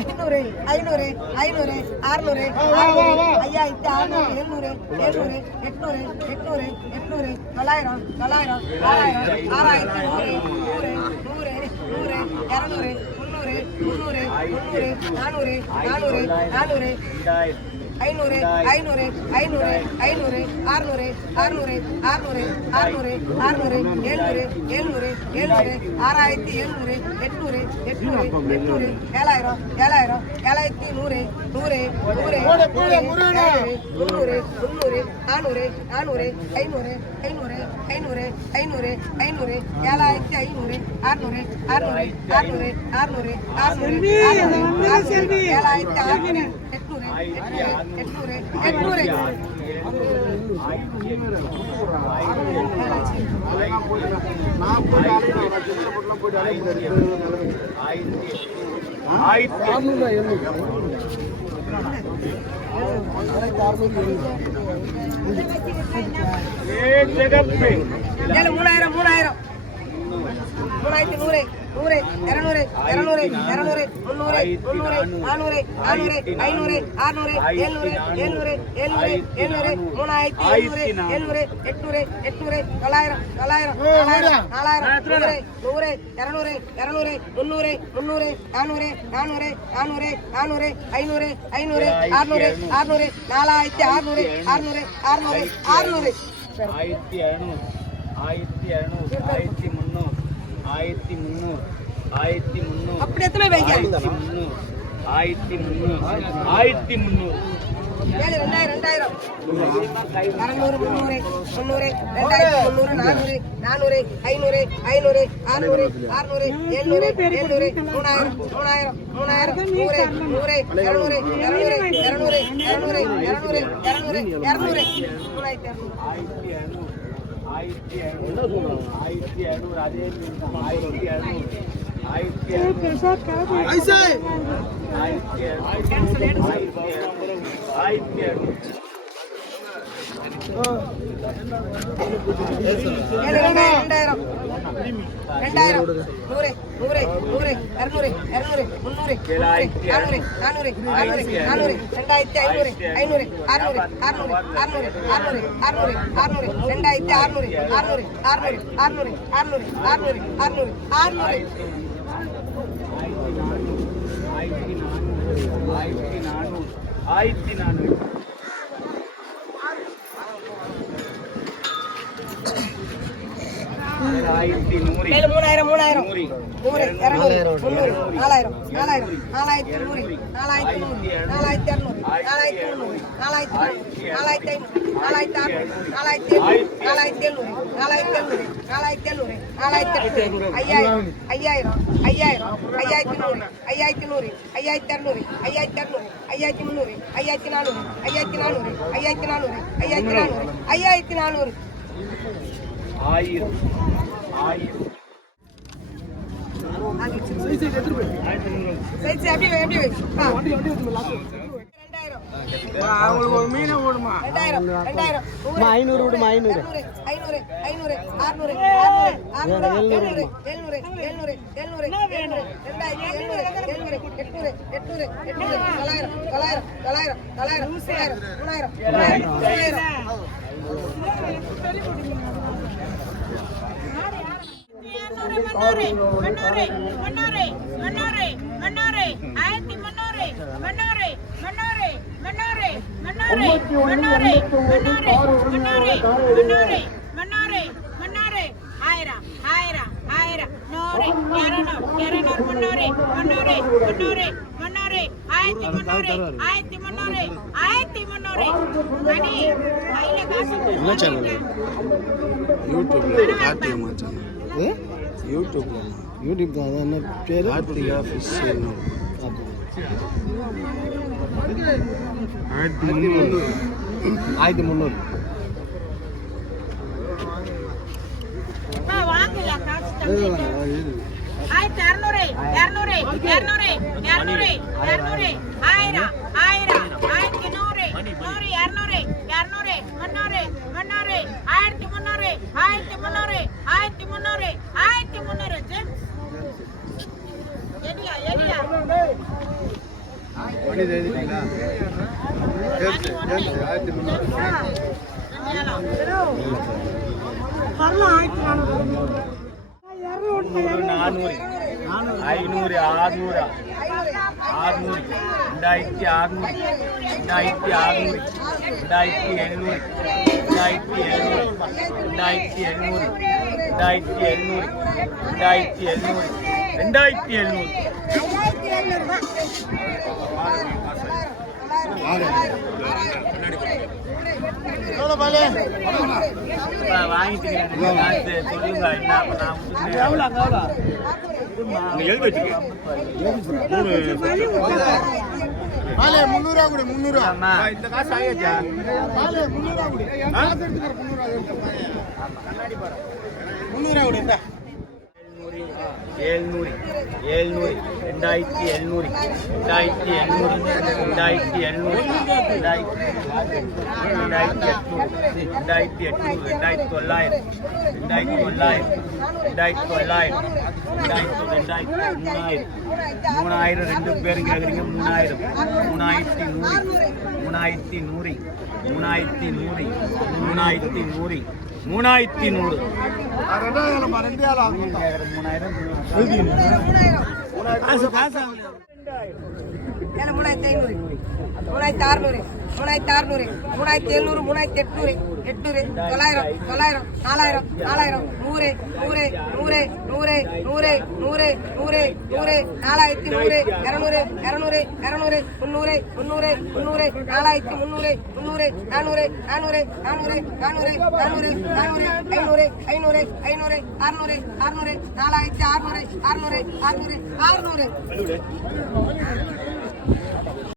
ஐநூறு ஐநூறு ஐநூறு அறுநூறு ஐயாயிரத்தி அறுநூறு எழுநூறு எழுநூறு எட்நூறு எட்நூறு எட்நூறு தொள்ளாயிரம் தொள்ளாயிரம் ஆறாயிரம் ஆறாயிரத்தி நூறு நூறு நூறு நூறு இரநூறு முந்நூறு முந்நூறு முந்நூறு நானூறு நானூறு நானூறு. ஐநூறு ஐநூறு ஐநூறு ஐநூறு அறுநூறு அறுநூறு அறுநூறு அறுநூறு அறுநூறு எழுநூறு எழுநூறு எழுநூறு ஆறாயிரத்தி எழுநூறு எட்நூறு எட்நூறு எட்நூறு ஏழாயிரம் ஏழாயிரம் ஏழாயிரத்தி நூறு நூறு நூறு நூறு முந்நூறு முந்நூறு நானூறு நானூறு ஐநூறு ஐநூறு ஐநூறு ஐநூறு ஐநூறு ஏழாயிரத்தி ஐநூறு அறுநூறு அறுநூறு அறுநூறு அறுநூறு அறுநூறு அறுநூறு ஏழாயிரத்தி அறுநூறு மூணாயிரம் மூணாயிரம் மூணாயிரத்தி நூறு நூறு இரநூறு இரநூறு இரநூறு முந்நூறு முந்நூறு நானூறு நானூறு ஐநூறு அறுநூறு எழுநூறு எழுநூறு எழுநூறு எழுநூறு மூணாயிரத்தி எழுநூறு எழுநூறு எட்நூறு எட்நூறு தொள்ளாயிரம் தொள்ளாயிரம் நாலாயிரம் நாலாயிரம் நூறு நூறு இரநூறு இரநூறு முந்நூறு முந்நூறு நானூறு நானூறு நானூறு நானூறு ஐநூறு ஐநூறு அறுநூறு அறுநூறு நாலாயிரத்தி அறுநூறு அறுநூறு அறுநூறு அறுநூறு ஆயிரத்தி இரநூறு ஆயிரத்தி இரநூறு ஆயிரத்தி ஆயிரத்தி முந்நூறு. ஆயிரத்தி முந்நூறு. அப்படி எத்தனை வைங்க? ஆயிரத்தி முந்நூறு. ஆயிரத்தி முந்நூறு. ஏழு ரெண்டாயிரம் ரெண்டாயிரம். அறநூறு முந்நூறு முந்நூறு ரெண்டாயிரத்தி முந்நூறு நானூறு நானூறு ஐநூறு ஐநூறு அறுநூறு அறுநூறு எழுநூறு எழுநூறு மூணாயிரம் மூணாயிரம் மூணாயிரம் நூறு நூறு இரநூறு இரநூறு இரநூறு இரநூறு இரநூறு இரநூறு இரநூறு. மூணாயிரத்தி இரநூறு ஐநூறு ரெண்டாயிரம் ரெண்டாயிரம் நூறு நூறு நூறு இரநூறு இரநூறு முந்நூறு நானூறு நானூறு நானூறு நானூறு ரெண்டாயிரத்தி ஐநூறு ஐநூறு அறுநூறு அறுநூறு அறுநூறு அறுநூறு அறுநூறு அறுநூறு ரெண்டாயிரத்தி அறுநூறு அறுநூறு அறுநூறு அறுநூறு அறுநூறு அறுநூறு அறுநூறு அறுநூறு ஆயிரத்தி நானூறு ஆயிரத்தி நானூறு ஆயிரத்தி ஏழு மூணாயிரம் மூணாயிரம். நூறு. நூறு இரநூறு முந்நூறு நாலாயிரம் நாலாயிரம் நாலாயிரத்தி நூறு நாலாயிரத்தி நூறு நாலாயிரத்தி இரநூறு நாலாயிரத்தி முந்நூறு நாலாயிரத்தி நானூறு நாலாயிரத்தி ஐநூறு நாலாயிரத்தி அறுநூறு நாலாயிரத்தி எழுநூறு நாலாயிரத்தி எழுநூறு நாலாயிரத்தி எழுநூறு நாலாயிரத்தி எழுநூறு நாலாயிரத்தி எட்நூறு ஐயாயிரம் ஐயாயிரம் ஐயாயிரம் ஐயாயிரத்தி நூறு ஐயாயிரத்தி நூறு ஐயாயிரத்தி அறுநூறு ஐயாயிரத்தி அறுநூறு ஐயாயிரத்தி முந்நூறு ஐயாயிரத்தி நானூறு ஐயாயிரத்தி நானூறு ஐயாயிரத்தி நானூறு ஐயாயிரத்தி நானூறு ஐயாயிரத்தி நானூறு. ஆயிரம். ஆயிரம் சரி சரி அவங்களுக்கு ஒரு மீனை ஓடுமா ஐநூறு விடுமா, ஐநூறு. ஐநூறு ஐநூறு அறுநூறு எழுநூறு எழுநூறு எழுநூறு எழுநூறு ரெண்டாயிரத்தி எழுநூறு எழுநூறு எட்நூறு எட்நூறு எட்நூறு தொள்ளாயிரம் தொள்ளாயிரம் தொள்ளாயிரம் தொள்ளாயிரம் மூணாயிரம் மூணாயிரம் மூணாயிரம் ஆயிரம் ஆயிரம் ஆயிரம் நூறு இருநூறு இருநூறு முன்னூறு முன்னூறு முன்னூறு முன்னூறு ஆயிரத்தி முன்னூறு ஆயிரத்தி முன்னூறு ஆயிரத்தி முன்னூறு மணி கையில காசு யூடியூப்ல கார்த்திகமா சேனல் யூடியூப்ல. யூடியூப் தான் அது என்ன பேர்? கார்த்திகா ஃபிஷ் ஆயிரத்தி முந்நூறு ஆயிரத்தி இருநூறு இருநூறு இருநூறு இருநூறு ஆயிரம் ஆயிரம் ஆயிரத்தி நூறு நூறு இருநூறு இருநூறு முன்னூறு முன்னூறு ஆயிரத்தி முன்னூறு ஆயிரத்தி முன்னூறு ஆயிரத்தி முன்னூறு ஜென்ஸ். எடியா எடியா மணி எழுதிட்டீங்களா? ஆயிரத்தி முந்நூறு. முந்நூறு நானூறு ஐநூறு ஆறுநூறு? ஆறுநூறு. ரெண்டாயிரத்தி ஆறுநூறு. ரெண்டாயிரத்தி ஆறுநூறு. ரெண்டாயிரத்தி எழுநூறு. ரெண்டாயிரத்தி எழுநூறு. ரெண்டாயிரத்தி எழுநூறு. ரெண்டாயிரத்தி எழுநூறு. ரெண்டாயிரத்தி எழுநூறு ரெண்டாயிரத்தி எழுநூறு முன்னூறுவா கூட. முன்னூறுவா இந்த காசு ஆகியாச்சா காசு எடுத்துக்கிற முந்நூறுவா முந்நூறுவா கொடு இந்த ஏழ்நூறு ஏழ்நூறு ரெண்டாயிரத்தி எழுநூறு ரெண்டாயிரத்தி எழுநூறு ரெண்டாயிரத்தி எழுநூறு ரெண்டாயிரத்தி ரெண்டாயிரத்தி எட்நூறு ரெண்டாயிரத்தி எட்நூறு ரெண்டாயிரத்தி தொள்ளாயிரம் ரெண்டாயிரத்தி தொள்ளாயிரம் ரெண்டாயிரத்தி தொள்ளாயிரம் ரெண்டாயிரத்தி ரெண்டாயிரத்தி மூணாயிரம் மூணாயிரம் ரெண்டு பேரும் கேட்குறீங்க மூணாயிரம் மூணாயிரத்தி நூறு மூணாயிரத்தி நூறு மூணாயிரத்தி நூறு. மூணாயிரத்தி நூறு. மூணாயிரத்தி நூறு. ஆகும். மூணாயிரம் ஏன்னா மூணாயிரத்தி ஐநூறு. மூணாயிரத்தி அறுநூறு. மூணாயிரத்தி அறுநூறு. மூணாயிரத்தி எழுநூறு மூணாயிரத்தி எட்நூறு. எட்நூறு. தொள்ளாயிரம் தொள்ளாயிரம் நாலாயிரம் நாலாயிரம். நூறு நூறு நூறு நூறு நூறு நூறு நூறு நூறு. நாலாயிரத்தி நூறு இரநூறு இரநூறு இரநூறு முந்நூறு முந்நூறு முந்நூறு. நாலாயிரத்தி முந்நூறு முந்நூறு நானூறு நானூறு நானூறு நானூறு நானூறு நானூறு ஐநூறு ஐநூறு ஐநூறு அறுநூறு அறுநூறு. நாலாயிரத்தி அறுநூறு அறுநூறு அறுநூறு அறுநூறு.